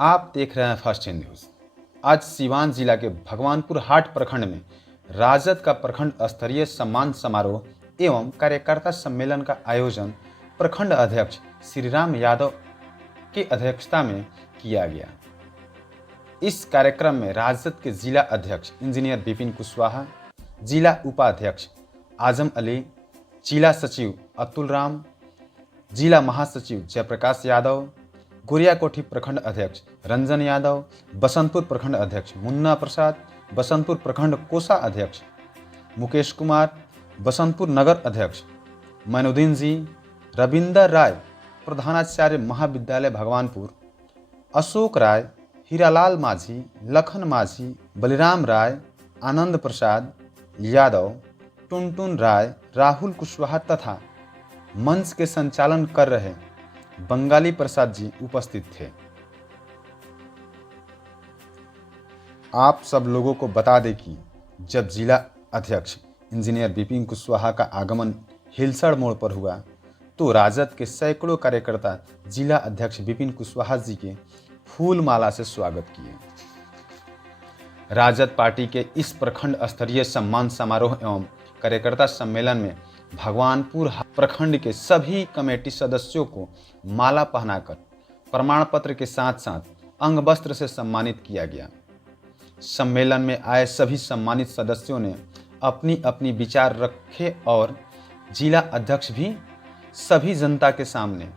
आप देख रहे हैं फर्स्ट इन न्यूज़। आज सीवान जिला के भगवानपुर हाट प्रखंड में राजद का प्रखंड स्तरीय सम्मान समारोह एवं कार्यकर्ता सम्मेलन का आयोजन प्रखंड अध्यक्ष श्रीराम यादव की अध्यक्षता में किया गया। इस कार्यक्रम में राजद के जिला अध्यक्ष इंजीनियर विपिन कुशवाहा, जिला उपाध्यक्ष आजम अली, जिला सचिव अतुल राम, जिला महासचिव जयप्रकाश यादव, गोरियाकोठी प्रखंड अध्यक्ष रंजन यादव, बसंतपुर प्रखंड अध्यक्ष मुन्ना प्रसाद, बसंतपुर प्रखंड कोषा अध्यक्ष मुकेश कुमार, बसंतपुर नगर अध्यक्ष मैनुद्दीन जी, रविंदर राय प्रधानाचार्य महाविद्यालय भगवानपुर, अशोक राय, हीरालाल माझी, लखन माझी, बलिराम राय, आनंद प्रसाद यादव, टुनटुन राय, राहुल कुशवाहा तथा मंच के संचालन कर रहे बंगाली प्रसाद जी उपस्थित थे। आप सब लोगों को बता दें कि जब जिला अध्यक्ष इंजीनियर विपिन कुशवाहा का आगमन हिलसड़ मोड़ पर हुआ तो राजद के सैकड़ों कार्यकर्ता जिला अध्यक्ष विपिन कुशवाहा जी के फूल माला से स्वागत किए। राजद पार्टी के इस प्रखंड स्तरीय सम्मान समारोह एवं कार्यकर्ता सम्मेलन में भगवानपुर प्रखंड के सभी कमेटी सदस्यों को माला पहनाकर प्रमाण पत्र के साथ साथ अंग वस्त्र से सम्मानित किया गया। सम्मेलन में आए सभी सम्मानित सदस्यों ने अपनी अपनी विचार रखे और जिला अध्यक्ष भी सभी जनता के सामने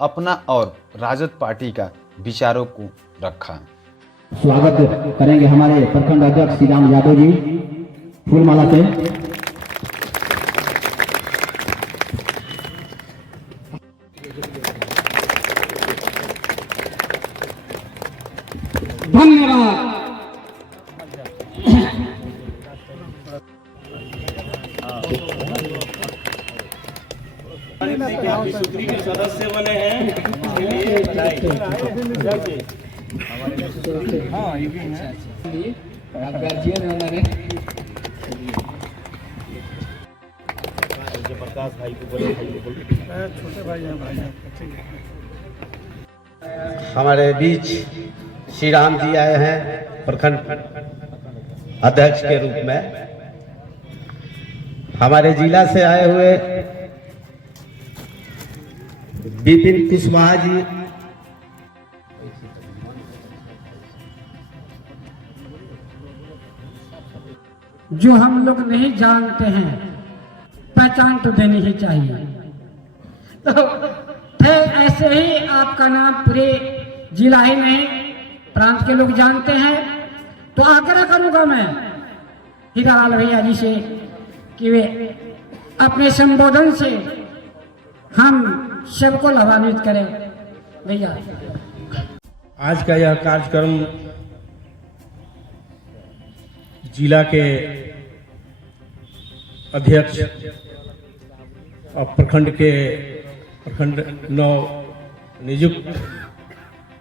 अपना और राजद पार्टी का विचारों को रखा। स्वागत करेंगे हमारे प्रखंड अध्यक्ष श्रीराम यादव जी फूलमाला से। धन्यवाद। के सदस्य बने हैं। हाँ ये भी है। प्रकाश भाई को बोले, छोटे भाई हैं। हमारे बीच श्री राम जी आए हैं प्रखंड अध्यक्ष के रूप में। हमारे जिला से आए हुए विपिन कुशवाहा जी, जो हम लोग नहीं जानते हैं पहचान तो देनी ही चाहिए। तो ऐसे ही आपका नाम पूरे जिला ही नहीं प्रांत के लोग जानते हैं। तो आग्रह करूंगा मैं हीरालाल भैया जी से कि वे अपने संबोधन से हम सबको लाभान्वित करें। भैया आज का यह कार्यक्रम जिला के अध्यक्ष और प्रखंड नव नियुक्त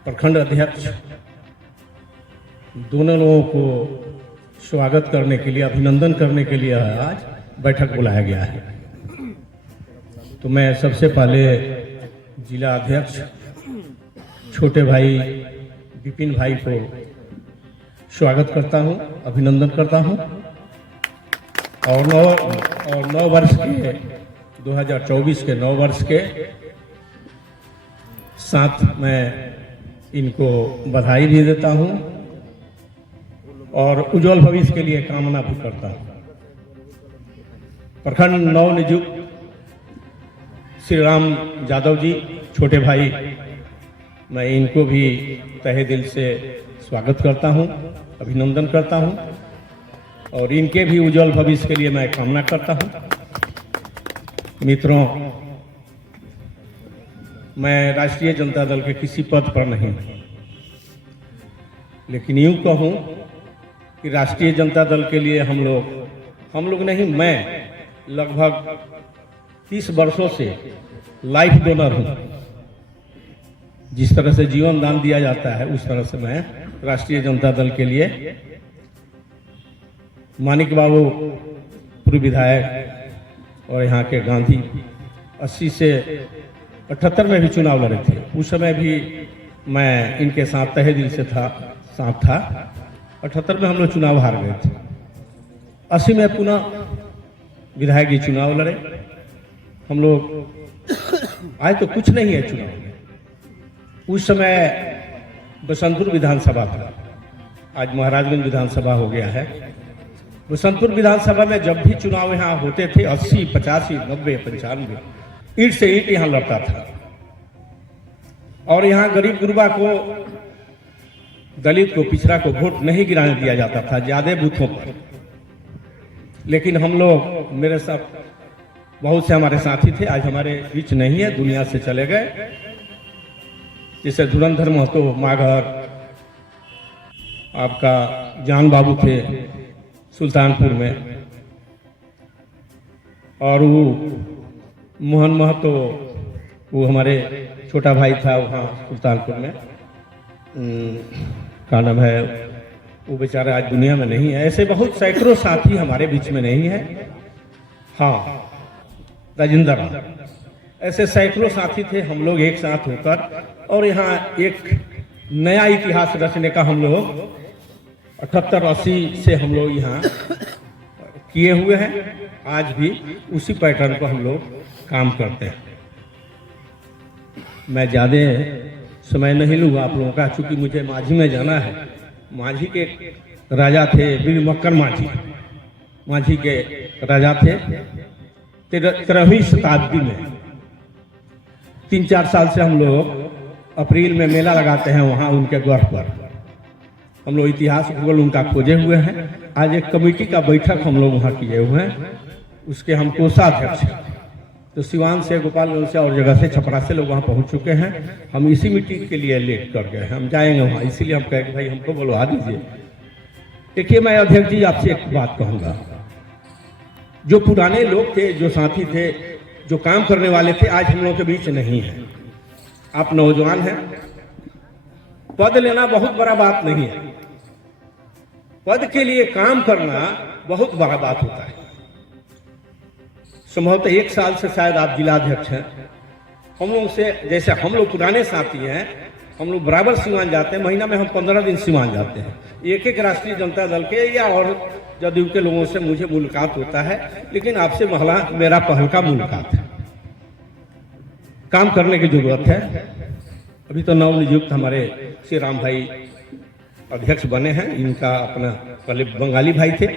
प्रखंड अध्यक्ष दोनों लोगों को स्वागत करने के लिए, अभिनंदन करने के लिए आज बैठक बुलाया गया है। तो मैं सबसे पहले जिला अध्यक्ष छोटे भाई विपिन भाई को स्वागत करता हूं, अभिनंदन करता हूं और 9 वर्ष के 2024 के 9 वर्ष के साथ मैं इनको बधाई भी देता हूं और उज्जवल भविष्य के लिए कामना भी करता हूं। प्रखंड नव नियुक्त श्रीराम यादव जी छोटे भाई, मैं इनको भी तहे दिल से स्वागत करता हूं, अभिनंदन करता हूं और इनके भी उज्जवल भविष्य के लिए मैं कामना करता हूं। मित्रों, मैं राष्ट्रीय जनता दल के किसी पद पर नहीं, लेकिन यूं कहूं कि राष्ट्रीय जनता दल के लिए हम लोग नहीं, मैं लगभग 30 वर्षों से लाइफ डोनर हूं। जिस तरह से जीवन दान दिया जाता है उस तरह से मैं राष्ट्रीय जनता दल के लिए, मानिक बाबू पूर्व विधायक और यहाँ के गांधी 80 से 78 में भी चुनाव लड़े थे। उस समय भी मैं इनके साथ तहे दिल से साथ था। 78 में हम लोग चुनाव हार गए थे। 80 में पुनः विधायक जी चुनाव लड़े। हम लोग आज तो कुछ नहीं है चुनाव में। उस समय बसंतपुर विधानसभा था, आज महाराजगंज विधानसभा हो गया है। बसंतपुर विधानसभा में जब भी चुनाव यहाँ होते थे 80, 85, 90, 95 ईंट से ईंट यहाँ लड़ता था। और यहाँ गरीब गुरबा को, दलित को, पिछड़ा को वोट नहीं गिराने दिया जाता था ज्यादा बूथों पर। लेकिन हम लोग, मेरे साथ बहुत से हमारे साथी थे, आज हमारे बीच नहीं है, दुनिया से चले गए। जैसे धुरंधर महतो माघर, आपका जान बाबू थे सुल्तानपुर में, और वो मोहन महतो, वो हमारे छोटा भाई था वहाँ सुल्तानपुर में, का नाम है, वो बेचारा आज दुनिया में नहीं है। ऐसे बहुत सैकड़ों साथी हमारे बीच में नहीं है। हाँ, राजेंद्र राम, ऐसे सैकड़ों साथी थे हम लोग एक साथ होकर, और यहाँ एक नया इतिहास रचने का हम लोग 78-80 से हम लोग यहाँ किए हुए हैं। आज भी उसी पैटर्न पर हम लोग काम करते हैं। मैं ज़्यादा समय नहीं लूँगा आप लोगों का, चूँकि मुझे माझी में जाना है। माझी के राजा थे वीर मक्कर माझी, माझी के राजा थे 13वीं शताब्दी में। 3-4 साल से हम लोग अप्रैल में मेला लगाते हैं वहाँ उनके द्वार पर। हम लोग इतिहास भूगोल उनका खोजे हुए हैं। आज एक कमेटी का बैठक हम लोग वहाँ किए हुए हैं, उसके हम कोषाध्यक्ष हैं। तो सिवान से, गोपालगंज से और जगह से, छपरा से लोग वहाँ पहुँच चुके हैं। हम इसी मीटिंग के लिए लेट कर गए, हम जाएंगे वहाँ, इसीलिए हम कहे कि भाई हमको बुलवा दीजिए। देखिए, मैं अध्यक्ष जी आपसे एक बात कहूँगा, जो पुराने लोग थे, जो साथी थे, जो काम करने वाले थे, आज हम लोगों के बीच नहीं है। आप नौजवान हैं, पद लेना बहुत बड़ा बात नहीं है। पद के लिए काम करना बहुत बड़ा बात होता है। संभवतः 1 साल से शायद आप जिलाध्यक्ष हैं। हम लोग से, जैसे हम लोग पुराने साथी हैं, हम लोग बराबर सीवान जाते हैं। महीना में हम 15 दिन सीवान जाते हैं। एक राष्ट्रीय जनता दल के या और जदयू के लोगों से मुझे मुलाकात होता है, लेकिन आपसे मेरा पहल का मुलाकात है। काम करने की जरूरत है। अभी तो नवनियुक्त हमारे श्री राम भाई अध्यक्ष बने हैं, इनका अपना पहले बंगाली भाई थे,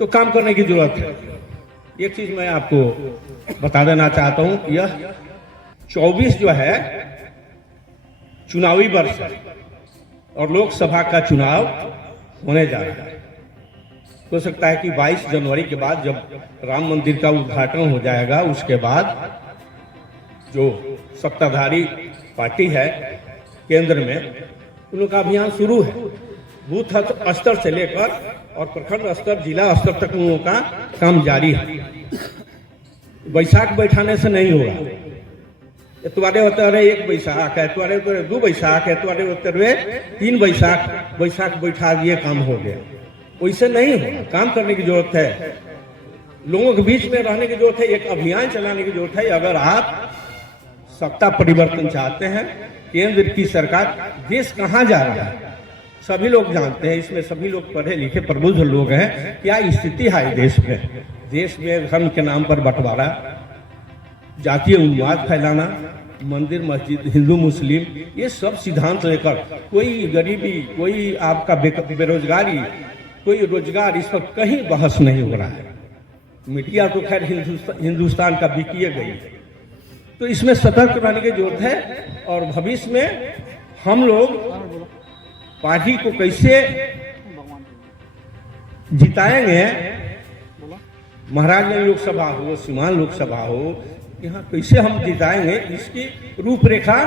तो काम करने की जरूरत है। एक चीज मैं आपको बता देना चाहता हूं, यह 24 जो है चुनावी वर्ष है और लोकसभा का चुनाव होने जा रहा है। हो सकता है कि 22 जनवरी के बाद जब राम मंदिर का उद्घाटन हो जाएगा, उसके बाद जो सत्ताधारी पार्टी है केंद्र में, उन लोग का अभियान शुरू है। बूथ स्तर से लेकर और प्रखंड स्तर, जिला स्तर तक उन लोगों का काम जारी है। बैसाख बैठाने से नहीं होगा। एतवारे होते रहे 1 बैसाख, एतवारे होते रहे 2 बैसाख, एतवारे होते रहे 3 बैसाख, बैसाख बैठा दिए, काम हो गया। वैसे नहीं होगा। काम करने की जरूरत है, लोगों के बीच में रहने की जरूरत है, एक अभियान चलाने की जरूरत है। अगर आप सत्ता परिवर्तन चाहते हैं, केंद्र की सरकार, देश कहाँ जा रहा है सभी लोग जानते हैं। इसमें सभी लोग पढ़े लिखे प्रबुद्ध लोग हैं। क्या स्थिति है देश में? देश में धर्म के नाम पर बंटवारा, जातीय उन्माद फैलाना, मंदिर मस्जिद, हिंदू मुस्लिम, ये सब सिद्धांत लेकर कोई गरीबी, कोई आपका बेरोजगारी, कोई रोजगार, इस पर कहीं बहस नहीं हो रहा है। मीडिया तो खैर हिंदुस्तान का बिकिए गई है। तो इसमें सतर्क रहने की जरूरत है। और भविष्य में हम लोग पार्टी को कैसे जिताएंगे, महाराजगंज लोकसभा हो, सीवान लोकसभा हो, यहाँ कैसे हम जिताएंगे, इसकी रूपरेखा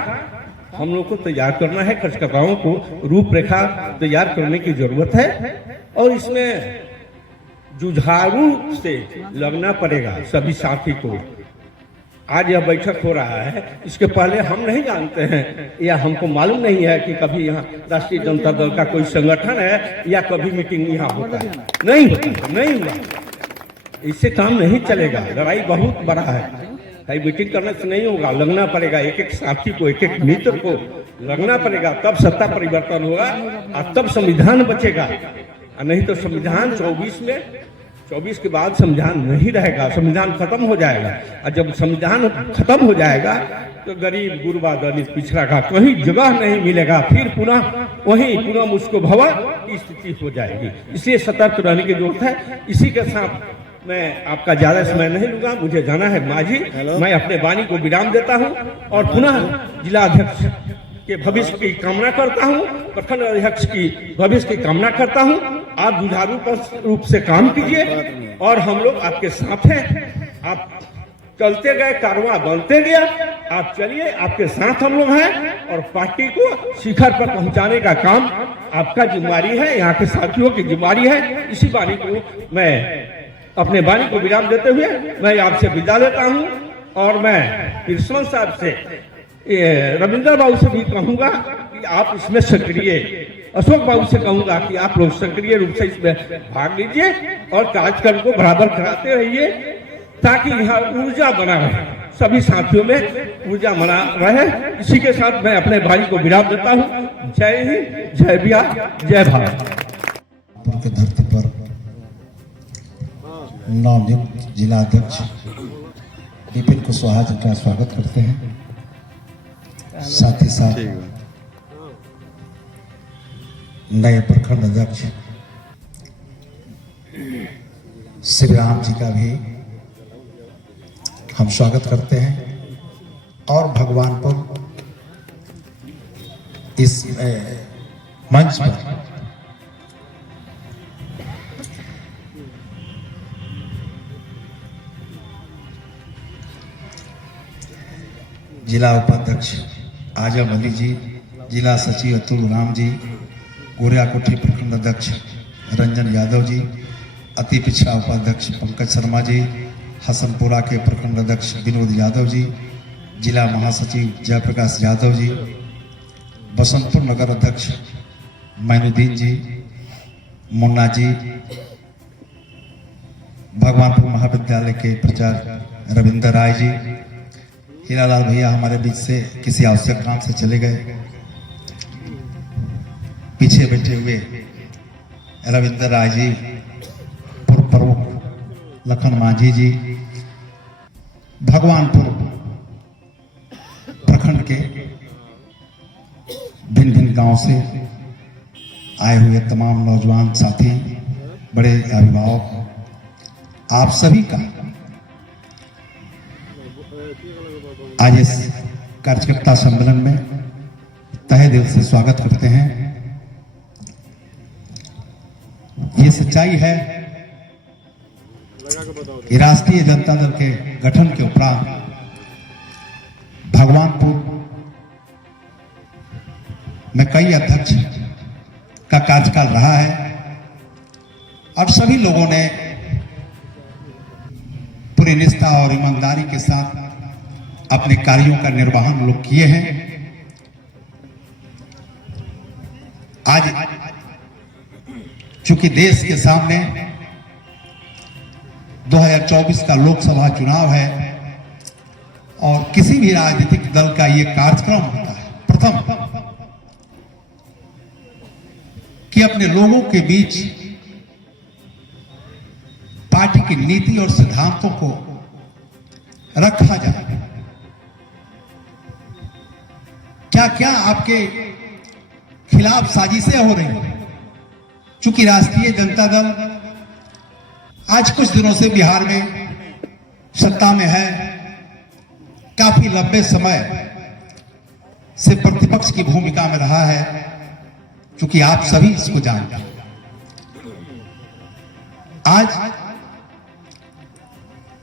हम लोग को तैयार करना है। कार्यकर्ताओं को रूपरेखा तैयार करने की जरूरत है और इसमें जुझारू से लगना पड़ेगा सभी साथी को। आज यह बैठक हो रहा है, इसके पहले हम नहीं जानते हैं या हमको मालूम नहीं है कि कभी यहाँ राष्ट्रीय जनता दल का कोई संगठन है या कभी मीटिंग यहाँ होता है। नहीं होता, नहीं हुआ। इससे काम नहीं चलेगा। लड़ाई बहुत बड़ा है। है मीटिंग करने से नहीं होगा, लगना पड़ेगा, एक एक साथी को, एक एक मित्र को लगना पड़ेगा, तब सत्ता परिवर्तन होगा और तब संविधान बचेगा। नहीं तो संविधान 24 के बाद संविधान नहीं रहेगा, संविधान खत्म हो जाएगा। और जब संविधान खत्म हो जाएगा तो गरीब, गुरबा, दलित, पिछड़ा का कहीं जगह नहीं मिलेगा, फिर पुनः मुझको भवा की स्थिति हो जाएगी। इसलिए सतर्क रहने की जरूरत है। इसी के साथ मैं आपका ज्यादा समय नहीं लूंगा, मुझे जाना है माझी। मैं अपने वाणी को विराम देता हूं और पुनः जिला अध्यक्ष के भविष्य की कामना करता हूं, प्रखंड अध्यक्ष की भविष्य की कामना करता हूं। आप जुझारू रूप से काम कीजिए और हम लोग आपके साथ हैं। आप चलते गए, कारवां बनते गया, आप चलिए, आपके साथ हम लोग हैं और पार्टी को शिखर पर पहुंचाने का काम आपका जिम्मेदारी है, यहाँ के साथियों की जिम्मेदारी है। इसी वाणी को मैं अपने वाणी को विराम देते हुए मैं आपसे विदा लेता हूं और मैं कृष्ण साहब से, रविंद्र बाबू से भी कहूंगा कि आप इसमें सक्रिय, अशोक बाबू से कहूंगा कि आप लोग सक्रिय रूप से इसमें भाग लीजिए और कार्यक्रम को बराबर कराते रहिए ताकि यहाँ ऊर्जा बना रहे, सभी साथियों में ऊर्जा बना रहे। इसी के साथ मैं अपने भाई को विराम देता हूँ। जय हिंद, जय बिहार, जय भारत। के धरती पर नवनियुक्त जिला अध्यक्ष विपिन कुशवाहा जी का स्वागत करते हैं। साथ ही साथ नए प्रखंड अध्यक्ष श्री राम जी का भी हम स्वागत करते हैं और भगवानपुर इस मंच पर जिला उपाध्यक्ष आजम अली जी, जिला सचिव अतुल राम जी, गोरियाकोठी प्रखंड अध्यक्ष रंजन यादव जी, अति पिछड़ा उपाध्यक्ष पंकज शर्मा जी, हसनपुरा के प्रखंड अध्यक्ष विनोद यादव जी, जिला महासचिव जयप्रकाश यादव जी, बसंतपुर नगर अध्यक्ष मैनुद्दीन जी, मुन्ना जी, भगवानपुर महाविद्यालय के प्राचार्य रविंद्र राय जी, हीरालाल भैया हमारे बीच से किसी आवश्यक काम से चले गए, पीछे बैठे हुए रविंद्र राय जी, पूर्व प्रमुख लखन मांझी जी, भगवानपुर प्रखंड के भिन्न भिन्न गांव से आए हुए तमाम नौजवान साथी, बड़े अभिभावक, आप सभी का आज इस कार्यकर्ता सम्मेलन में तहे दिल से स्वागत करते हैं। ये सच्चाई है कि राष्ट्रीय जनता दल के गठन के उपरांत भगवानपुर में कई अध्यक्ष का कार्यकाल रहा है और सभी लोगों ने पूरी निष्ठा और ईमानदारी के साथ अपने कार्यों का निर्वहन लोग किए हैं। आज चूंकि देश के सामने 2024 का लोकसभा चुनाव है और किसी भी राजनीतिक दल का यह कार्यक्रम होता है प्रथम कि अपने लोगों के बीच पार्टी की नीति और सिद्धांतों को रखा जाए। क्या क्या आपके खिलाफ साजिशें हो रही हैं? चूंकि राष्ट्रीय जनता दल आज कुछ दिनों से बिहार में सत्ता में है, काफी लंबे समय से प्रतिपक्ष की भूमिका में रहा है, क्योंकि आप सभी इसको जानते हैं। आज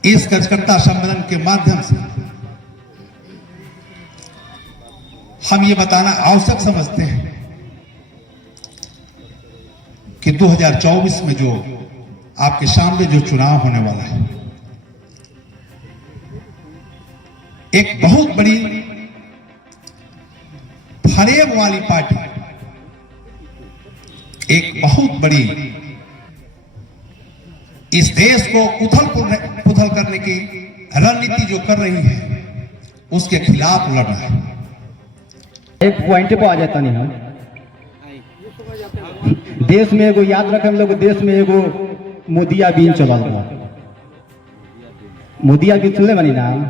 इस कार्यकर्ता सम्मेलन के माध्यम से हम ये बताना आवश्यक समझते हैं कि 2024 में जो आपके सामने जो चुनाव होने वाला है, एक बहुत बड़ी फरेब वाली पार्टी, एक बहुत बड़ी इस देश को उथल पुथल करने की रणनीति जो कर रही है उसके खिलाफ लड़ रहा है। एक पॉइंट पे आ जाता नहीं हम देश में एगो याद रखें हम लोग, देश में एगो मोदिया बीन चलल बा। मोदिया बीन सुनले बनी नाम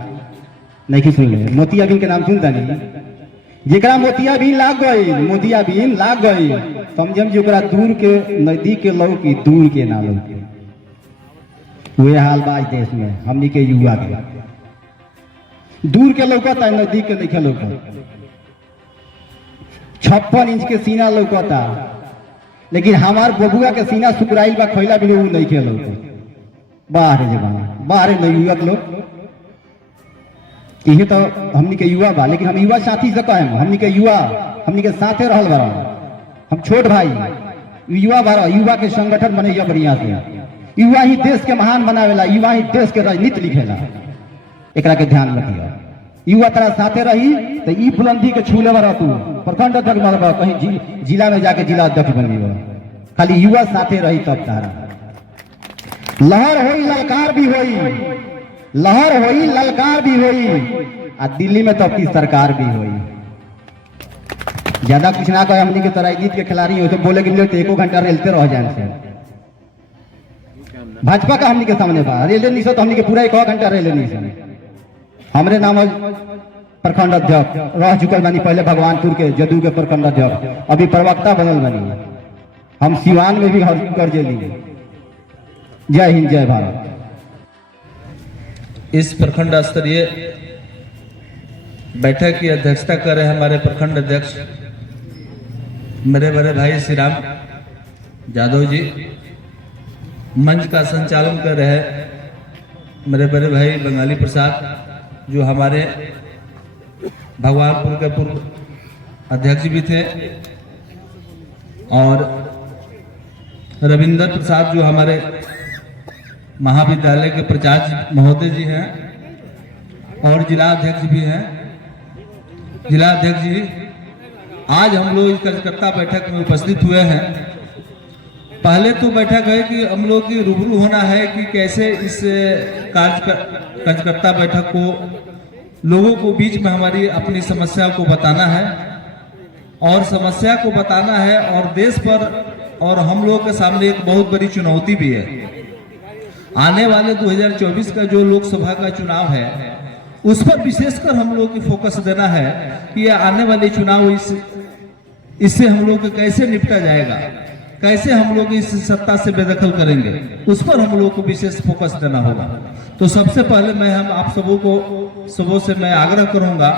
नहीं सुनले? मोतिया बीन के नाम सुनता नहीं? जेकरा मोतिया बीन लाग गई, मोदिया बीन लाग गई, समझम जी ओकरा दूर के नजदीक के लोग की दूर के ना लोग के वे हाल बा इस देश में। हमनी के युवा के दूर के लौकता, नजदीक के नहीं लौकता। 56 इंच के सीना लौकता, लेकिन हमार बबुआ के सीना सुकराइल बा, खैला भी लोग नहीं खेलो। बाहर जमाना बाहर नहीं युवक लोग, यही तो हमनी के युवा बा। लेकिन हम युवा साथी से कहें, हमनी के युवा हमनी के साथे रहल बा। हम छोट भाई युवा बा, युवा के संगठन बने बढ़िया से। युवा ही देश के महान बनावेला, युवा ही देश के राजनीति लिखेला। एकरा के ध्यान रखिए। युवा तरह साथे रही तो ई बुलंदी के छूले बा तू प्रखंड अध्यक्ष बनबा, कहीं जिला में जाके जिला अध्यक्ष बनबा। खाली युवा साथे रही तब तारा लहर होई, ललकार भी होई, लहर होई ललकार भी होई, आ दिल्ली में तो की सरकार भी होई। ज्यादा कुछ ना कहे, हमनी के तरह गीत के खिलाड़ी हो तो बोले कि तो 1 घंटा रेलते रह जाए से। भाजपा का हमनी के सामने बा रेलवे नहीं तो हमनी के पूरा 1 घंटा रेलवे नहीं। हमरे नाम प्रखंड अध्यक्ष रह चुकल बानी, पहले भगवानपुर के जदू के प्रखंड अध्यक्ष, अभी प्रवक्ता बनल बानी। हम सिवान में भी कर्ज लिए। जय हिंद, जय भारत। इस प्रखंड स्तरीय बैठक की अध्यक्षता कर रहे हमारे प्रखंड अध्यक्ष मेरे बड़े भाई श्री राम यादव जी। मंच का संचालन कर रहे मेरे बड़े भाई बंगाली प्रसाद, जो हमारे भगवानपुर के पूर्व अध्यक्ष भी थे, और रविंद्र प्रसाद जो हमारे महाविद्यालय के प्राचार्य महोदय जी हैं और जिला अध्यक्ष भी हैं। जिला अध्यक्ष जी, आज हम लोग इस कार्यकर्ता बैठक में उपस्थित हुए हैं। पहले तो बैठक है कि हम लोग की रूबरू होना है कि कैसे इस कार्यकर्ता बैठक को लोगों को बीच में हमारी अपनी समस्या को बताना है, और समस्या को बताना है, और देश पर और हम लोग के सामने एक बहुत बड़ी चुनौती भी है। आने वाले 2024 का जो लोकसभा का चुनाव है उस पर विशेषकर हम लोग की फोकस देना है कि ये आने वाले चुनाव इससे हम लोग कैसे निपटा जाएगा, कैसे हम लोग इस सत्ता से बेदखल करेंगे, उस पर हम लोग को विशेष फोकस देना होगा। तो सबसे पहले मैं आप सबों से मैं आग्रह करूंगा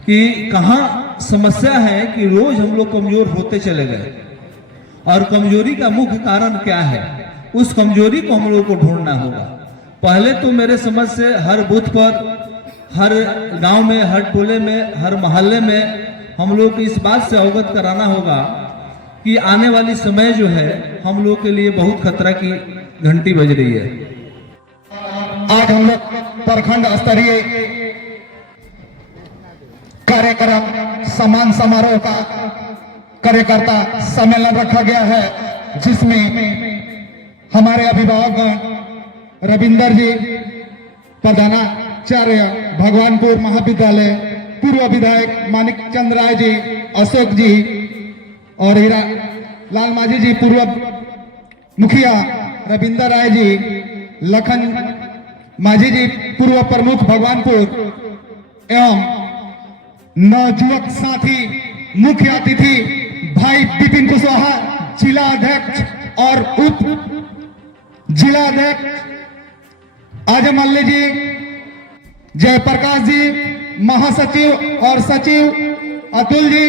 कि कहाँ समस्या है कि रोज हम लोग कमजोर होते चले गए, और कमजोरी का मुख्य कारण क्या है, उस कमजोरी को हम लोग को ढूंढना होगा। पहले तो मेरे समझ से हर बूथ पर, हर गांव में, हर टोले में, हर मोहल्ले में हम लोग को इस बात से अवगत कराना होगा कि आने वाली समय जो है हम लोग के लिए बहुत खतरा की घंटी बज रही है। आज हम लोग प्रखंड स्तरीय कार्यक्रम सम्मान समारोह का कार्यकर्ता सम्मेलन रखा गया है, जिसमें हमारे अभिभावक रविंदर जी, प्रधानाचार्य भगवानपुर महाविद्यालय, पूर्व विधायक मानिक चंद राय जी, अशोक जी और हीरा लाल माझी जी, पूर्व मुखिया रविंदर राय जी, लखन माझी जी, पूर्व प्रमुख भगवानपुर, एवं नवयुवक साथी, मुख्य अतिथि भाई विपिन कुशवाहा, जिला अध्यक्ष और उप जिला अध्यक्ष आजम अल्ली जी, जयप्रकाश जी, महासचिव और सचिव अतुल जी,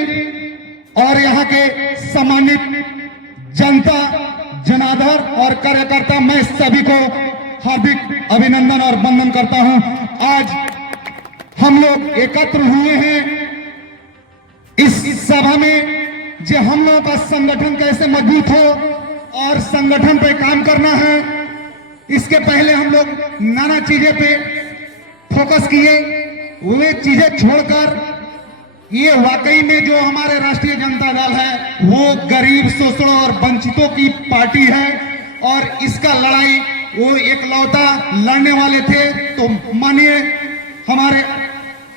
और यहाँ के सम्मानित जनता, जनाधार और कार्यकर्ता, मैं सभी को हार्दिक अभिनंदन और वंदन करता हूं। आज हम लोग एकत्र हुए हैं इस सभा में, जो हम लोगों का संगठन कैसे मजबूत हो और संगठन पे काम करना है। इसके पहले हम लोग नाना चीजें पे फोकस किए, वे चीजें छोड़कर ये वाकई में जो हमारे राष्ट्रीय जनता दल है वो गरीब, शोषणों और वंचितों की पार्टी है, और इसका लड़ाई वो एकलौता लड़ने वाले थे, तो मानिए हमारे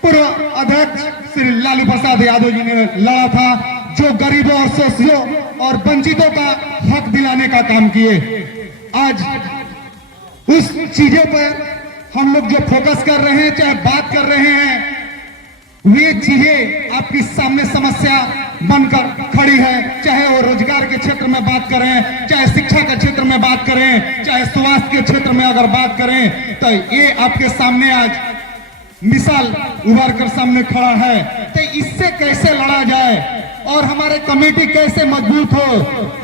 पूर्व अध्यक्ष श्री लालू प्रसाद यादव जी ने लड़ा था, जो गरीबों और शोषियों और वंचितों का हक दिलाने का काम किए। आज उस चीजों पर हम लोग जो फोकस कर रहे हैं, चाहे बात कर रहे हैं, वे चीजें आपके सामने समस्या बनकर खड़ी है। चाहे वो रोजगार के क्षेत्र में बात करें, चाहे शिक्षा के क्षेत्र में बात करें, चाहे स्वास्थ्य के क्षेत्र में अगर बात करें, तो ये आपके सामने आज मिसाल उभर कर सामने खड़ा है। तो इससे कैसे लड़ा जाए और हमारे कमेटी कैसे मजबूत हो?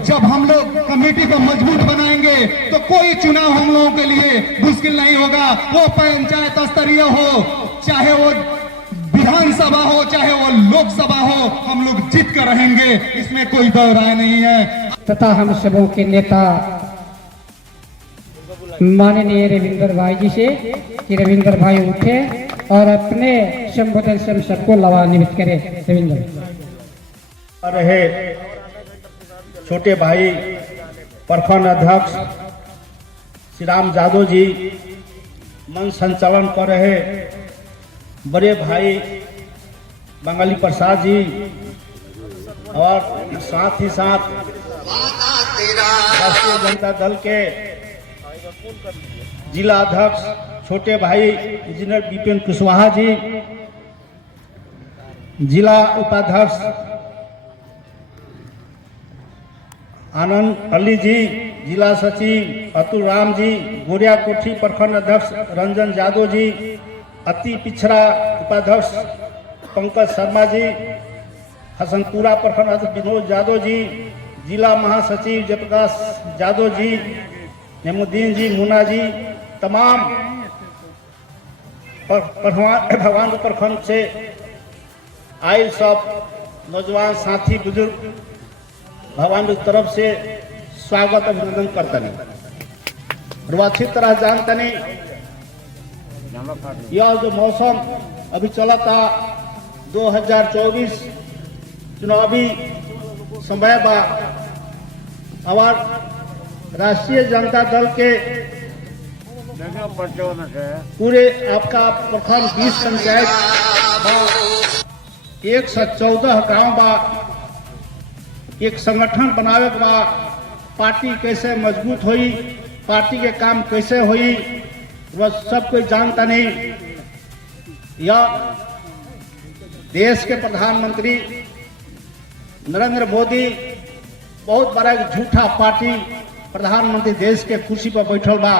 जब हम लोग कमेटी को मजबूत बनाएंगे तो कोई चुनाव हम लोगों के लिए मुश्किल नहीं होगा। वो पंचायत स्तरीय हो, चाहे वो विधानसभा हो, चाहे वो लोकसभा हो, हम लोग जीत कर रहेंगे, इसमें कोई दो राय नहीं है। तथा हम सबों के नेता माननीय रविंद्र भाई जी से कि रविंद्र भाई उठे और अपने संबोधन से हम सबको लाभान्वित करें। रविंद्र रहे छोटे भाई प्रखंड अध्यक्ष श्री राम यादव जी मंच संचालन कर रहे, बड़े भाई बंगाली प्रसाद जी, और साथ ही साथ राष्ट्रीय जनता दल के जिला अध्यक्ष छोटे भाई इंजीनियर विपिन कुशवाहा जी, जिला उपाध्यक्ष आनंद अली जी, जिला सचिव अतुल राम जी, गोरिया कोठी प्रखंड अध्यक्ष रंजन यादव जी, अति पिछड़ा उपाध्यक्ष पंकज शर्मा जी, हसनपुरा प्रखंड अध्यक्ष विनोद यादव जी, जिला महासचिव जयप्रकाश यादव जी, नेमुद्दीन जी, मुन्ना जी, तमाम भगवान प्रखंड से आए सब नौजवान साथी बुजुर्ग भगवान की तरफ से स्वागत अभिनंदन करते नहीं। और अच्छी तरह जानते नहीं, यह जो मौसम अभी चला था 2024 चुनावी समय बा, और राष्ट्रीय जनता दल के पूरे आपका प्रखंड 20 पंचायत 114 गांव बा, एक संगठन बनावे के बा, पार्टी कैसे मजबूत हुई, पार्टी के काम कैसे हुई, वह सब कोई जानता नहीं। यह देश के प्रधानमंत्री नरेंद्र मोदी बहुत बड़ा एक झूठा पार्टी प्रधानमंत्री देश के कुर्सी पर बैठल बा,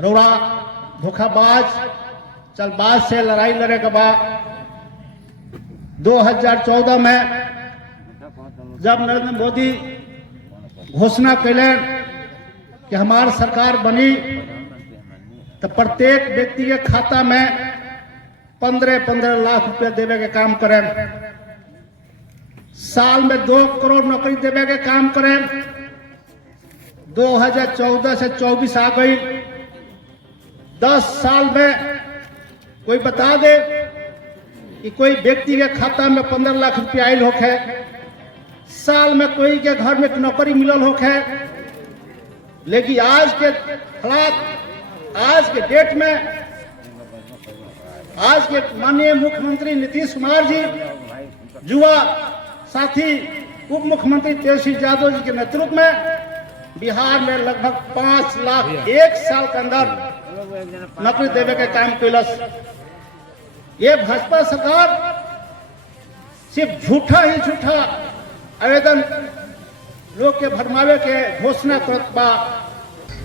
रौड़ा धोखाबाज चलबाज से लड़ाई लड़े के बाद 2014 में जब नरेंद्र मोदी घोषणा कैले कि हमारी सरकार बनी, तो प्रत्येक व्यक्ति के खाता में 15-15 लाख रुपया देवे के काम करें, साल में 2 करोड़ नौकरी देवे के काम करें। 2014 से 24 आ गई, 10 साल में कोई बता दे कि कोई व्यक्ति के खाता में 15 लाख रुपया आयल होखे, साल में कोई के घर में नौकरी मिलल होखे। लेकिन आज के हालात, आज के डेट में, आज के माननीय मुख्यमंत्री नीतीश कुमार जी, युवा साथी उप मुख्यमंत्री तेजस्वी यादव जी के नेतृत्व में बिहार में लगभग 5 लाख 1 साल के अंदर नौकरी देवे के काम कैलस। ये भाजपा सरकार सिर्फ झूठा ही झूठा आवेदन लोग के भरमावे के घोषणा करत बा।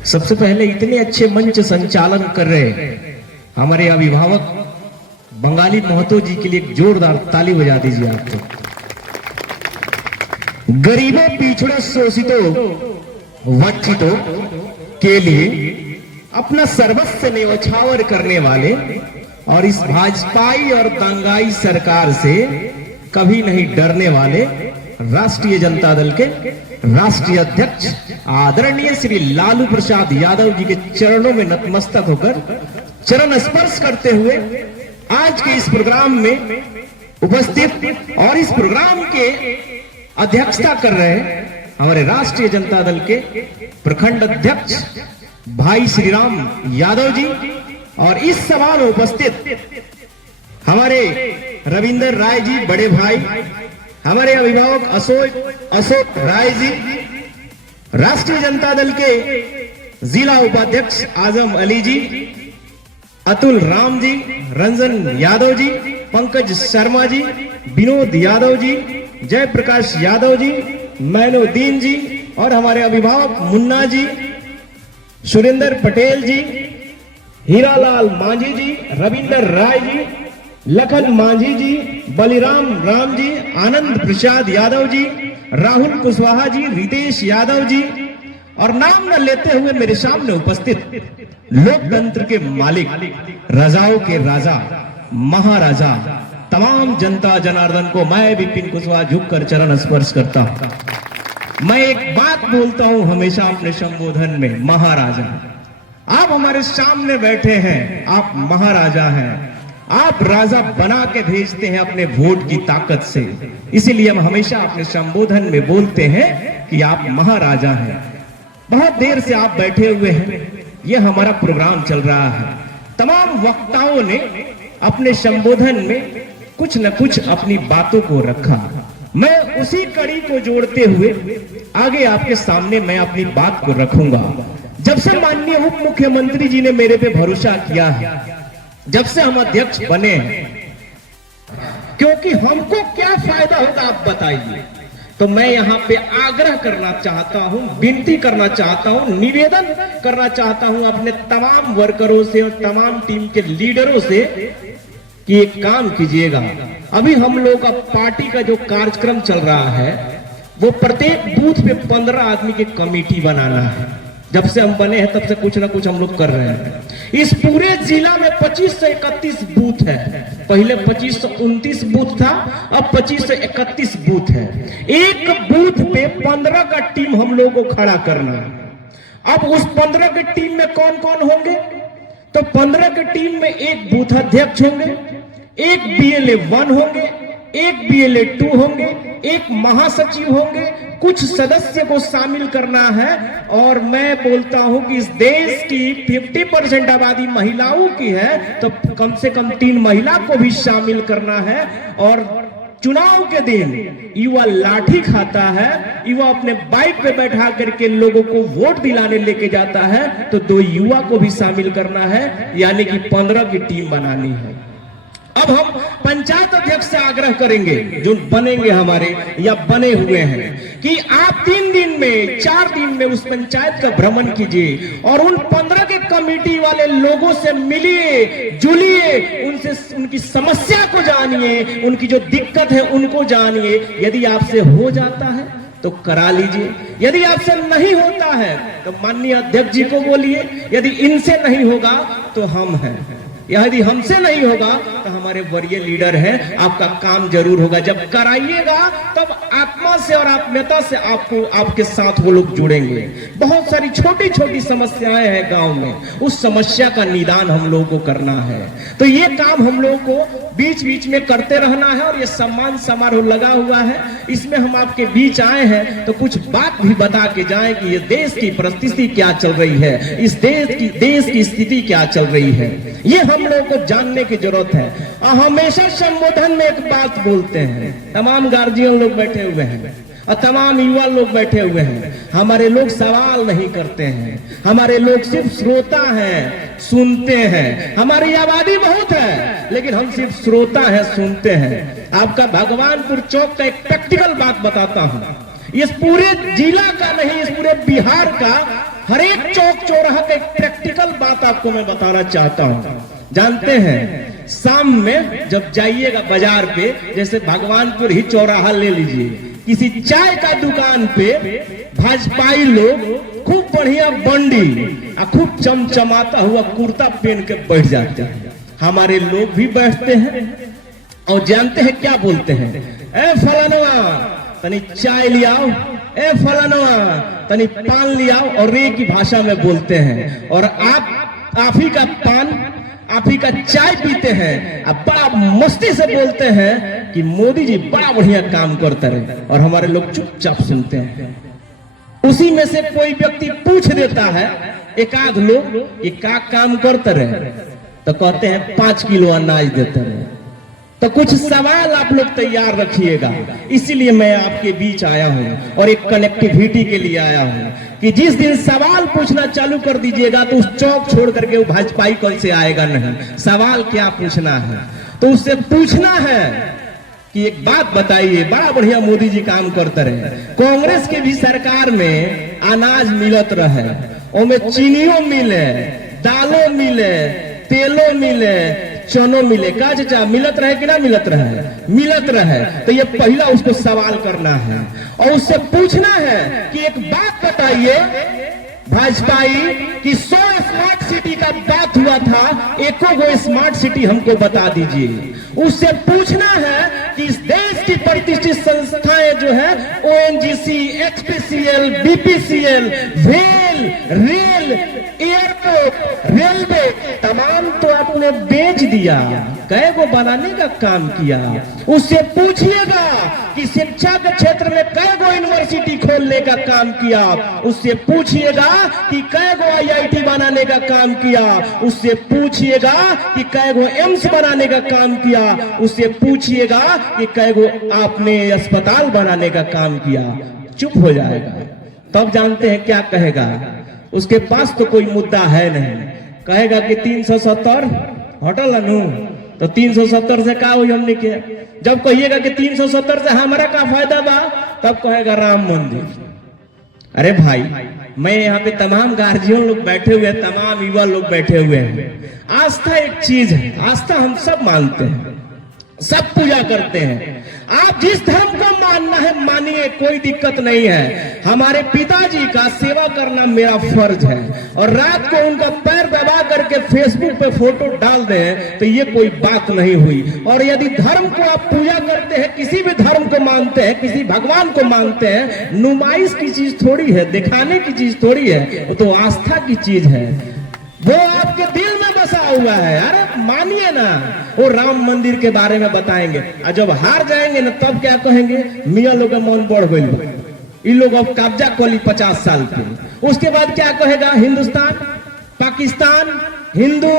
सबसे पहले इतने अच्छे मंच संचालन कर रहे हमारे अभिभावक बंगाली महतो जी के लिए एक जोरदार ताली बजा दीजिए आप तो। गरीबों, पिछड़ों, शोषितों, वंचितों के लिए अपना सर्वस्व न्यौछावर करने वाले और इस भाजपाई और दंगाई सरकार से कभी नहीं डरने वाले राष्ट्रीय जनता दल के राष्ट्रीय अध्यक्ष आदरणीय श्री लालू प्रसाद यादव जी के चरणों में नतमस्तक होकर चरण स्पर्श करते हुए आज के इस प्रोग्राम में उपस्थित और इस प्रोग्राम के अध्यक्षता कर रहे हमारे राष्ट्रीय जनता दल के प्रखंड अध्यक्ष भाई श्रीराम यादव जी और इस सभा में उपस्थित हमारे रविंदर राय जी बड़े भाई, हमारे अभिभावक अशोक राय जी, राष्ट्रीय जनता दल के जिला उपाध्यक्ष आजम अली जी, अतुल राम जी, रंजन यादव जी, पंकज शर्मा जी, विनोद यादव जी, जयप्रकाश यादव जी, मैनुद्दीन जी और हमारे अभिभावक मुन्ना जी, सुरेंद्र पटेल जी, हीरालाल मांझी जी, रविंदर राय जी, लखन मांझी जी, बलिराम राम जी, आनंद प्रसाद यादव जी, राहुल कुशवाहा जी, रितेश यादव जी और नाम न लेते हुए मेरे सामने उपस्थित लोकतंत्र के मालिक, राजाओं के राजा, महाराजा, तमाम जनता जनार्दन को मैं विपिन कुशवाहा झुककर चरण स्पर्श करता हूं। मैं एक बात बोलता हूं हमेशा अपने संबोधन में, महाराजा। आप हमारे सामने बैठे हैं, आप महाराजा हैं, आप राजा बना के भेजते हैं अपने वोट की ताकत से। इसीलिए हम हमेशा अपने संबोधन में बोलते हैं कि आप महाराजा हैं। बहुत देर से आप बैठे हुए हैं, यह हमारा प्रोग्राम चल रहा है। तमाम वक्ताओं ने अपने संबोधन में कुछ न कुछ अपनी बातों को रखा। मैं उसी कड़ी को जोड़ते हुए आगे आपके सामने मैं अपनी बात को रखूंगा। जब से माननीय उप मुख्यमंत्री जी ने मेरे पे भरोसा किया है, जब से हम अध्यक्ष बने हैं, क्योंकि हमको क्या फायदा होता आप बताइए। तो मैं यहाँ पे आग्रह करना चाहता हूँ, विनती करना चाहता हूँ, निवेदन करना चाहता हूँ अपने तमाम वर्करों से और तमाम टीम के लीडरों से कि एक काम कीजिएगा। अभी हम लोग का पार्टी का जो कार्यक्रम चल रहा है वो प्रत्येक बूथ पे 15 आदमी की कमेटी बनाना है। जब से हम बने हैं तब से कुछ ना कुछ हम लोग कर रहे हैं। इस पूरे जिला में 25 से 31 बूथ है। पहले 2529 बूथ था, अब 25 से 31 बूथ है। एक बूथ पे 15 का टीम हम लोगों को खड़ा करना है। अब उस 15 के टीम में कौन कौन होंगे? तो 15 के टीम में एक बूथ अध्यक्ष होंगे, एक BLA 1 होंगे, एक BLA 2 होंगे, एक महासचिव होंगे, कुछ सदस्य को शामिल करना है। और मैं बोलता हूं कि इस देश की 50% आबादी महिलाओं की है, तो कम से कम 3 महिला को भी शामिल करना है। और चुनाव के दिन युवा लाठी खाता है, युवा अपने बाइक पे बैठा करके लोगों को वोट दिलाने लेके जाता है, तो 2 युवा को भी शामिल करना है, यानी कि 15 की टीम बनानी है। अब हम पंचायत अध्यक्ष से आग्रह करेंगे, जो बनेंगे हमारे या बने हुए हैं, कि आप 3 दिन में 4 दिन में उस पंचायत का भ्रमण कीजिए और उन 15 के कमेटी वाले लोगों से मिलिए, जुलिए, उनसे उनकी समस्या को जानिए, उनकी जो दिक्कत है उनको जानिए। यदि आपसे हो जाता है तो करा लीजिए, यदि आपसे नहीं होता है तो माननीय अध्यक्ष जी को बोलिए, यदि इनसे नहीं होगा तो हम हैं, यदि हमसे नहीं होगा तो हमारे वरीय लीडर हैं, आपका काम जरूर होगा। जब कराइएगा तब आत्मा से और आत्मीयता से आपको आपके साथ वो लोग जुड़ेंगे। बहुत सारी छोटी छोटी समस्याएं हैं गांव में, उस समस्या का निदान हम लोगों को करना है। तो ये काम हम लोगों को बीच बीच में करते रहना है। और ये सम्मान समारोह लगा हुआ है, इसमें हम आपके बीच आए हैं तो कुछ बात भी बता के जाएं कि ये देश की परिस्थिति क्या चल रही है, इस देश की स्थिति क्या चल रही है, ये हम लोगों को जानने की जरूरत है। और हमेशा संबोधन में एक बात बोलते हैं, तमाम गार्जियन लोग बैठे हुए हैं और तमाम युवा लोग बैठे हुए हैं, हमारे लोग सवाल नहीं करते हैं, हमारे लोग सिर्फ श्रोता हैं, सुनते हैं। हमारी आबादी बहुत है लेकिन हम सिर्फ श्रोता हैं, सुनते हैं। आपका भगवानपुर चौक का एक प्रैक्टिकल बात बताता हूं, इस पूरे जिला का नहीं, इस पूरे बिहार का हर एक चौक चौराहा का एक प्रैक्टिकल बात आपको मैं बताना चाहता हूं। जानते हैं, शाम में जब जाइएगा बाजार पे, जैसे भगवानपुर ही चौराहा ले लीजिए, किसी चाय का दुकान पे भाजपाई लोग खूब बढ़िया बंडी और खूब चमचमाता हुआ कुर्ता पहन के बैठ जाते हैं। हमारे लोग भी बैठते हैं और जानते हैं क्या बोलते हैं, ए फलानवा तनी चाय लियाओ, ए फलानवा तनी पान लियाओ, और रे की भाषा में बोलते हैं। और आप ही का पान, आप ही का चाय पीते हैं, अब बड़ा मस्ती से बोलते हैं कि मोदी जी बड़ा बढ़िया काम करते रहे, और हमारे लोग चुपचाप सुनते हैं। उसी में से कोई व्यक्ति पूछ देता है एक आध लोग ये का काम करते रहे तो कहते हैं 5 किलो अनाज देते रहे। तो कुछ सवाल आप लोग तैयार रखिएगा, इसीलिए मैं आपके बीच आया हूं और एक कनेक्टिविटी के लिए आया हूं कि जिस दिन सवाल पूछना चालू कर दीजिएगा तो उस चौक छोड़ करके वो भाजपाई कल से आएगा नहीं। सवाल क्या पूछना है तो उससे पूछना है कि एक बात बताइए, बड़ा बढ़िया मोदी जी काम करते रहे, कांग्रेस के भी सरकार में अनाज मिलत रहे, उसमें चीनियों मिले, दालों मिले, तेलों मिले, चनो मिले, का चाचा मिलत रहे कि ना मिलत रहे? मिलत रहे। तो ये पहला उसको सवाल करना है और उससे पूछना है कि एक बात बताइए भाजपाई कि 100 स्मार्ट सिटी का बात हुआ था, एको गो स्मार्ट सिटी हमको बता दीजिए। उससे पूछना है कि इस देश की प्रतिष्ठित संस्थाएं जो है ONGC, HPCL, BPCL, well, rail, airport, railway तमाम तो आपने बेच दिया, कै गो बनाने का काम किया? उससे पूछिएगा कि शिक्षा के क्षेत्र में कै गो यूनिवर्सिटी खोलने का काम किया? उससे पूछिएगा कि कै गो IIT बनाने का काम किया? उससे पूछिएगा कि कै गो एम्स बनाने का काम किया? उससे पूछिएगा कि कै गो आपने अस्पताल बनाने का काम किया? चुप हो जाएगा। तब जानते हैं क्या कहेगा? उसके पास तो कोई मुद्दा है नहीं, कहेगा कि 370 हटल अनु तो 370 से का हुई हमने के? जब कहिएगा कि 370 से हमारा का फायदा बा, तब कहेगा राम मंदिर। अरे भाई, मैं यहाँ पे तमाम गार्जियन लोग बैठे हुए हैं, तमाम युवा लोग बैठे हुए हैं। आस्था एक चीज है, आस्था हम सब मानते हैं, सब पूजा करते हैं। आप जिस धर्म को मानना है मानिए, कोई दिक्कत नहीं है। हमारे पिताजी का सेवा करना मेरा फर्ज है और रात को उनका पैर दबा करके फेसबुक पे फोटो डाल दें तो ये कोई बात नहीं हुई। और यदि धर्म को आप पूजा करते हैं, किसी भी धर्म को मानते हैं, किसी भगवान को मानते हैं, नुमाइश की चीज थोड़ी है, दिखाने की चीज थोड़ी है, वो तो आस्था की चीज है, वो आपके दिल में बसा हुआ है। अरे मानिए ना, वो राम मंदिर के बारे में बताएंगे और जब हार जाएंगे ना तब क्या कहेंगे? मियाँ लोग मन बढ़ गई, इन लोग अब कब्जा कर ली 50 साल के। उसके बाद क्या कहेगा? हिंदुस्तान, पाकिस्तान, हिंदू,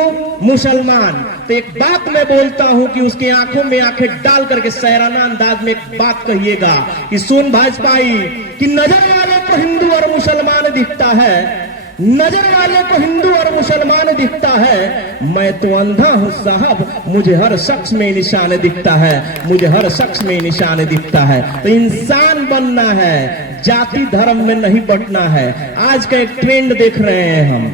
मुसलमान। तो एक बात मैं बोलता हूं कि उसकी आंखों में आंखें डाल करके सैराना अंदाज में एक बात कहिएगा कि सुन भाजपाई, कि नजर वाले को हिंदू और मुसलमान दिखता है, नजर वाले को हिंदू और मुसलमान दिखता है, मैं तो अंधा हूं साहब, मुझे हर शख्स में निशान दिखता है, मुझे हर शख्स में निशान दिखता है। तो इंसान बनना है, जाति धर्म में नहीं बंटना है। आज का एक ट्रेंड देख रहे हैं हम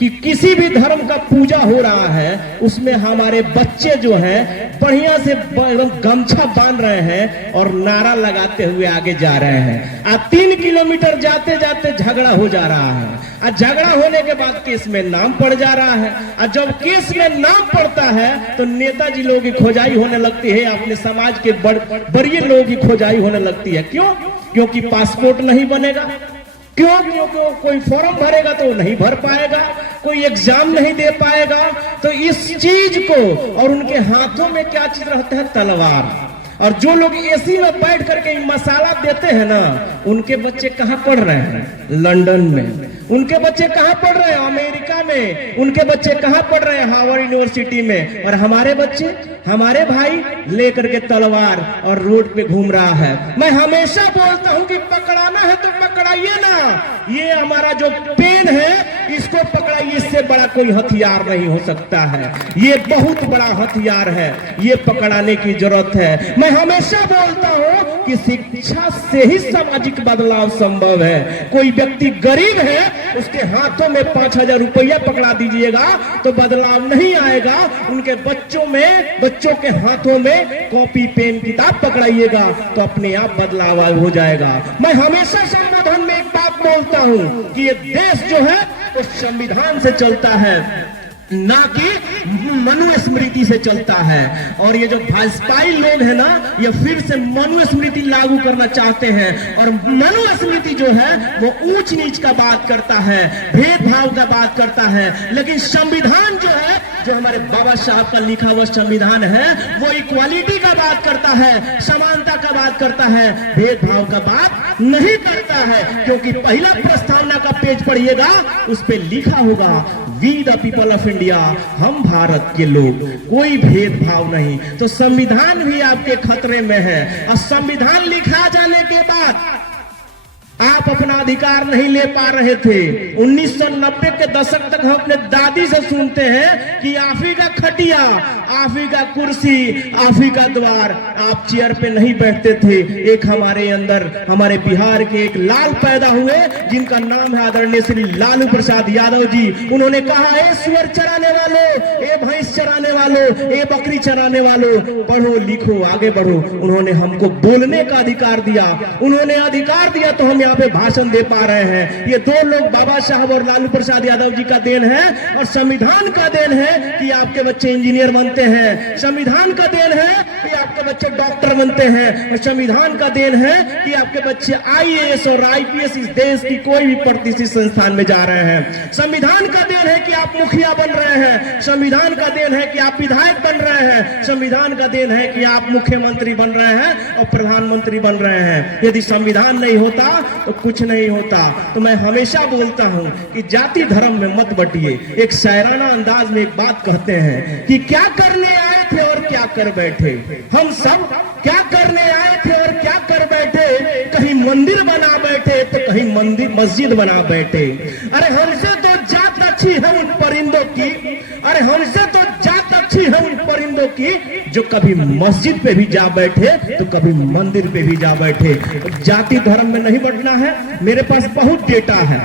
कि किसी भी धर्म का पूजा हो रहा है, उसमें हमारे बच्चे जो हैं बढ़िया से एकदम गमछा बांध रहे हैं और नारा लगाते हुए आगे जा रहे हैं। अब 3 किलोमीटर जाते जाते झगड़ा हो जा रहा है, और झगड़ा होने के बाद केस में नाम पड़ जा रहा है, और जब केस में नाम पड़ता है तो नेताजी लोगों की खोजाई होने लगती है, अपने समाज के बड़े लोगों की खोजाई होने लगती है। क्यों? क्योंकि पासपोर्ट नहीं बनेगा। क्यों? क्योंकि कोई फॉर्म भरेगा तो नहीं भर पाएगा, कोई एग्जाम नहीं दे पाएगा। तो इस चीज को, और उनके हाथों में क्या चीज रहता है? तलवार। और जो लोग एसी में बैठ करके मसाला देते हैं ना, उनके बच्चे कहाँ पढ़ रहे हैं? लंदन में। उनके बच्चे कहाँ पढ़ रहे हैं? अमेरिका में। उनके बच्चे कहाँ पढ़ रहे हैं? हार्वर्ड यूनिवर्सिटी में। और हमारे बच्चे, हमारे भाई लेकर के तलवार और रोड पे घूम रहा है। मैं हमेशा बोलता हूँ कि पकड़ाना है तो पकड़ाइए ना, ये हमारा जो पेन है इसको पकड़ाइए, इससे बड़ा कोई हथियार नहीं हो सकता है। ये बहुत बड़ा हथियार है, ये पकड़ाने की जरूरत है। मैं हमेशा बोलता हूँ कि शिक्षा से ही सामाजिक बदलाव संभव है। कोई व्यक्ति गरीब है, उसके हाथों में 5000 रुपया पकड़ा दीजिएगा तो बदलाव नहीं आएगा। उनके बच्चों के हाथों में कॉपी पेन किताब पकड़ाइएगा तो अपने आप बदलाव हो जाएगा। मैं हमेशा संबोधन में एक बात बोलता हूँ कि ये देश जो है वो संविधान से चलता है, ना कि मनुस्मृति से चलता है। और ये जो भाजपाई लोग हैं ना, ये फिर से मनुस्मृति लागू करना चाहते हैं। और मनुस्मृति जो है वो ऊंच नीच का बात करता है, भेदभाव का बात करता है। लेकिन संविधान जो है, जो हमारे बाबा साहब का लिखा हुआ संविधान है, वो इक्वालिटी का बात करता है, समानता का बात करता है, भेदभाव का बात नहीं करता है। क्योंकि पहला प्रस्तावना का पेज पढ़िएगा, उस पे लिखा होगा we the people of India, हम भारत के लोग, कोई भेदभाव नहीं। तो संविधान भी आपके खतरे में है। और संविधान लिखा जाने के बाद आप अपना अधिकार नहीं ले पा रहे थे। 1990 के दशक तक हम अपने दादी से सुनते हैं कि आप ही का खटिया, आप ही का कुर्सी, आप ही का द्वार, आप चेयर पे नहीं बैठते थे। एक हमारे अंदर, हमारे बिहार के एक लाल पैदा हुए, जिनका नाम है आदरणीय श्री लालू प्रसाद यादव जी। उन्होंने कहा, ए सुअर चराने वालों, ए भैंस चराने वालों, ए बकरी चराने वालों, पढ़ो लिखो आगे बढ़ो। उन्होंने हमको बोलने का अधिकार दिया, उन्होंने अधिकार दिया तो हम यहाँ पे भाषण दे पा रहे हैं। ये दो लोग बाबा साहब और लालू प्रसाद यादव जी का देन है, और संविधान का देन है कि आपके बच्चे इंजीनियर बनते हैं। संविधान का देन है कि आपके बच्चे डॉक्टर बनते हैं। और संविधान का देन है कि आपके बच्चे IAS और IPS इस देश की कोई भी प्रतिष्ठित संस्थान में जा रहे हैं। संविधान का देन है कि आप मुखिया बन रहे हैं। संविधान का देन है कि आप विधायक बन रहे हैं। संविधान का देन है कि आप मुख्यमंत्री बन रहे हैं और प्रधानमंत्री बन रहे हैं। यदि संविधान नहीं होता तो कुछ नहीं होता। तो मैं हमेशा बोलता हूं कि जाति धर्म में मत बटिए। एक शायराना अंदाज में एक बात कहते हैं कि क्या करने आए थे और क्या कर बैठे, हम सब क्या करने आए थे और क्या कर बैठे, कहीं मंदिर बना बैठे तो कहीं मंदिर मस्जिद बना बैठे। अरे हमसे तो जात अच्छी है उन परिंदों की, अरे हमसे तो जात अच्छी है उन परिंदों की, जो कभी मस्जिद पे भी जा बैठे तो कभी मंदिर पे भी जा बैठे। जाति धर्म में नहीं बढ़ना है। मेरे पास बहुत डेटा है,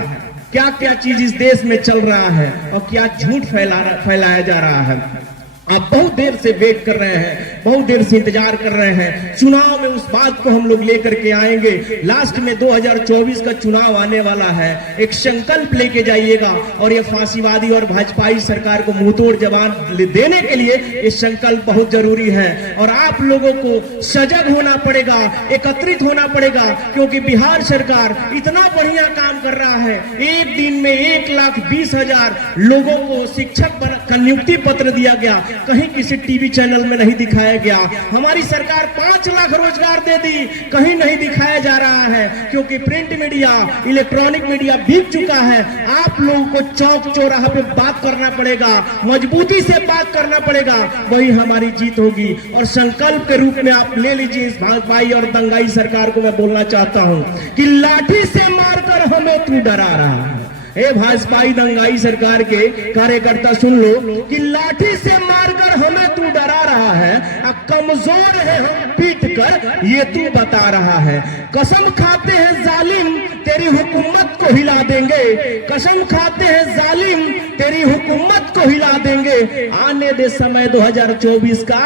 क्या क्या चीज इस देश में चल रहा है और क्या झूठ फैलाया जा रहा है। आप बहुत देर से वेट कर रहे हैं, बहुत देर से इंतजार कर रहे हैं। चुनाव में उस बात को हम लोग लेकर के आएंगे। लास्ट में 2024 का चुनाव आने वाला है। एक संकल्प लेके जाइएगा, और ये फांसीवादी और भाजपाई सरकार को मुंहतोड़ जवाब देने के लिए ये संकल्प बहुत जरूरी है। और आप लोगों को सजग होना पड़ेगा, एकत्रित होना पड़ेगा, क्योंकि बिहार सरकार इतना बढ़िया काम कर रहा है। एक दिन में 1,20,000 लोगों को शिक्षक का नियुक्ति पत्र दिया गया, कहीं किसी टीवी चैनल में नहीं दिखाया गया। हमारी सरकार 5 लाख रोजगार दे दी, कहीं नहीं दिखाया जा रहा है, क्योंकि प्रिंट मीडिया, इलेक्ट्रॉनिक मीडिया बिक चुका है। आप लोगों को चौक चौराहा पे बात करना पड़ेगा, मजबूती से बात करना पड़ेगा, वही हमारी जीत होगी। और संकल्प के रूप में आप ले लीजिए, इस भाजपाई और दंगाई सरकार को मैं बोलना चाहता हूं कि लाठी से मारकर हमें तू डरा रहा है। ए भाजपाई दंगाई सरकार के कार्यकर्ता सुन लो कि लाठी से मारकर हमें तू डरा रहा है, कमजोर है हम पीट कर ये तू बता रहा है। कसम खाते हैं जालिम तेरी हुकूमत को हिला देंगे, कसम खाते हैं जालिम तेरी हुकूमत को हिला देंगे। आने दे समय 2024 का,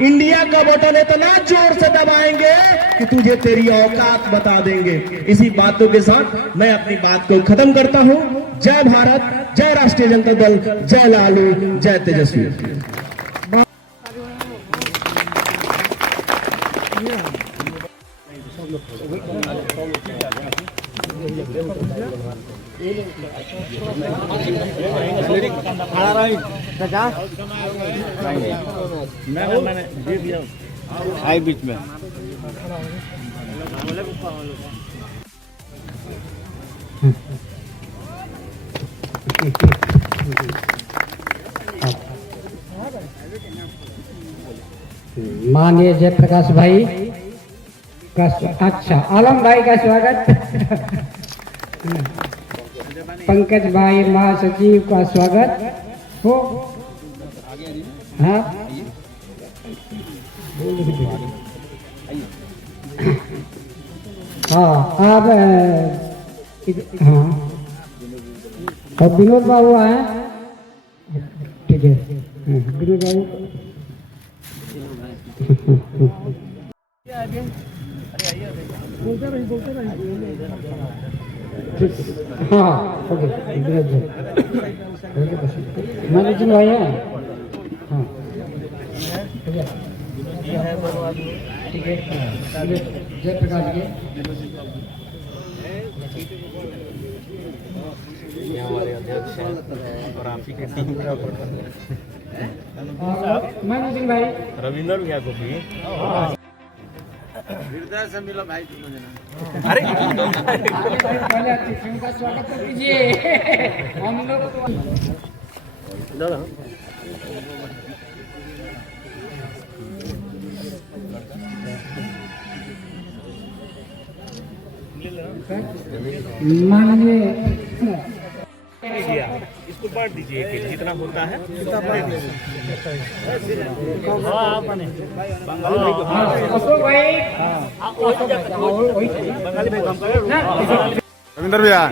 इंडिया का बटन इतना जोर से दबाएंगे कि तुझे तेरी औकात बता देंगे। इसी बातों के साथ मैं अपनी बात को खत्म करता हूं। जय भारत, जय राष्ट्रीय जनता दल, जय लालू, जय तेजस्वी। मैंने दे दिया आई बीच में। माननीय जयप्रकाश भाई का अच्छा, आलम भाई का स्वागत। पंकज भाई महासचिव का स्वागत हो। हाँ हाँ, आप हाँ, और विनोद बाबू आए, ठीक है। विनोद बाबू हाँ, ओके। मल्लिकार्जुन भाई है हाँ ठीक है जयप्रकाश जी और आप ही के टीम का मल्लिकार्जुन भाई रविंदर भैया को भी पहले अतिथियों का स्वागत तो कीजिए हम लोग माननीय इसको बांट दीजिए जितना होता है अशोक भाई रविंदर भैया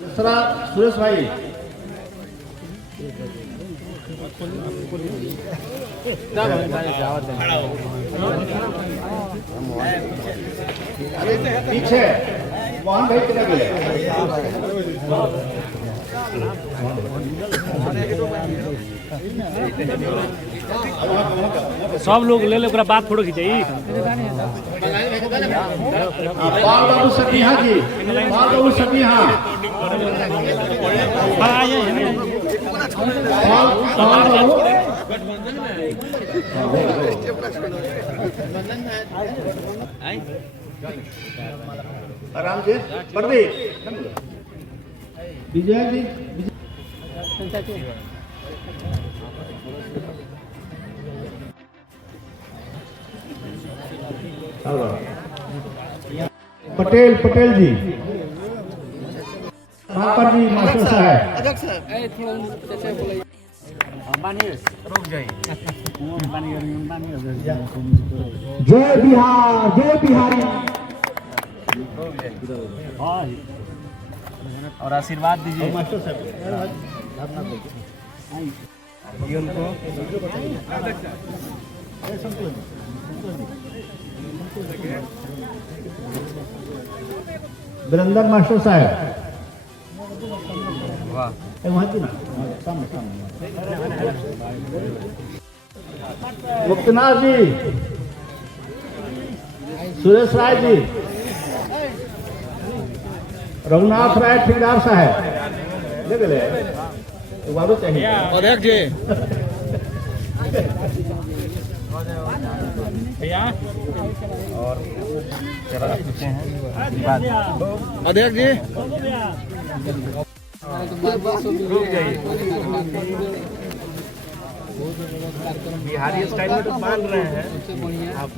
दूसरा सुरेश भाई पीछे मोहन भाई किधर गए सब लोग ले ले ओकरा बात फोटो खिंचाई पाल बाबू सतीहा जी पाल बाबू सतीहा पाल बाबू आराम से प्रदीप विजय जी पटेल पटेल जी पापा जी मास्टर साहब जय बिहार जय बिहारी और आशीर्वाद दीजिए मास्टर साहब वीरेंद्र मास्टर साहब वहाँ की ना सामने सामने मुक्तनाथ जी सुरेश राय जी रघुनाथ राय ठेकेदार साहब ले गए वालों चाहिए अध्यक्ष जी भैया और चला चुके हैं अध्यक्ष जी बिहारी स्टाइल में तो बांध रहे हैं आप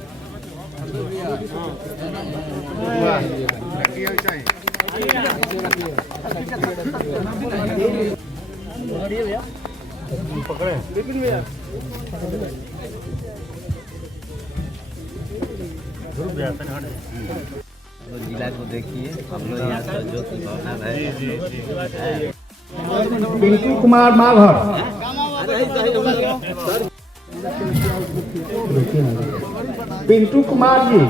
पकड़े लेकिन भैया जिला को देखिए हम लोग यहाँ से जो की भावना है पिंटू कुमार माघर पिंटू कुमार जी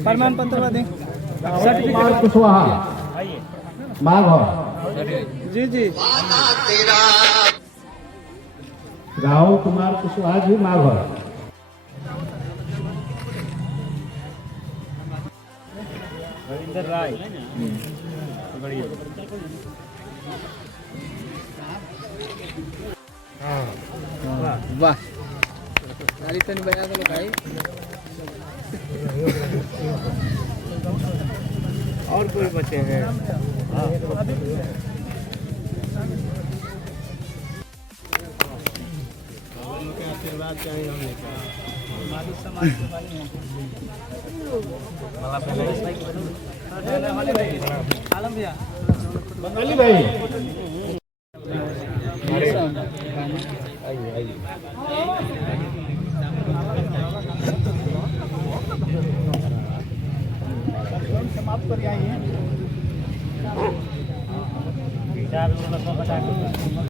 प्रमाण पत्र दें कुमार कुशवाहा माघर जी जी राहुल कुमार कुशवाहा जी माघर रविंदर राय वाह ताली तो नहीं बजा दो भाई और कोई बचे हैं आशीर्वाद चाहिए हमारी समाज के बारे में आलम भैया बंगाली भाई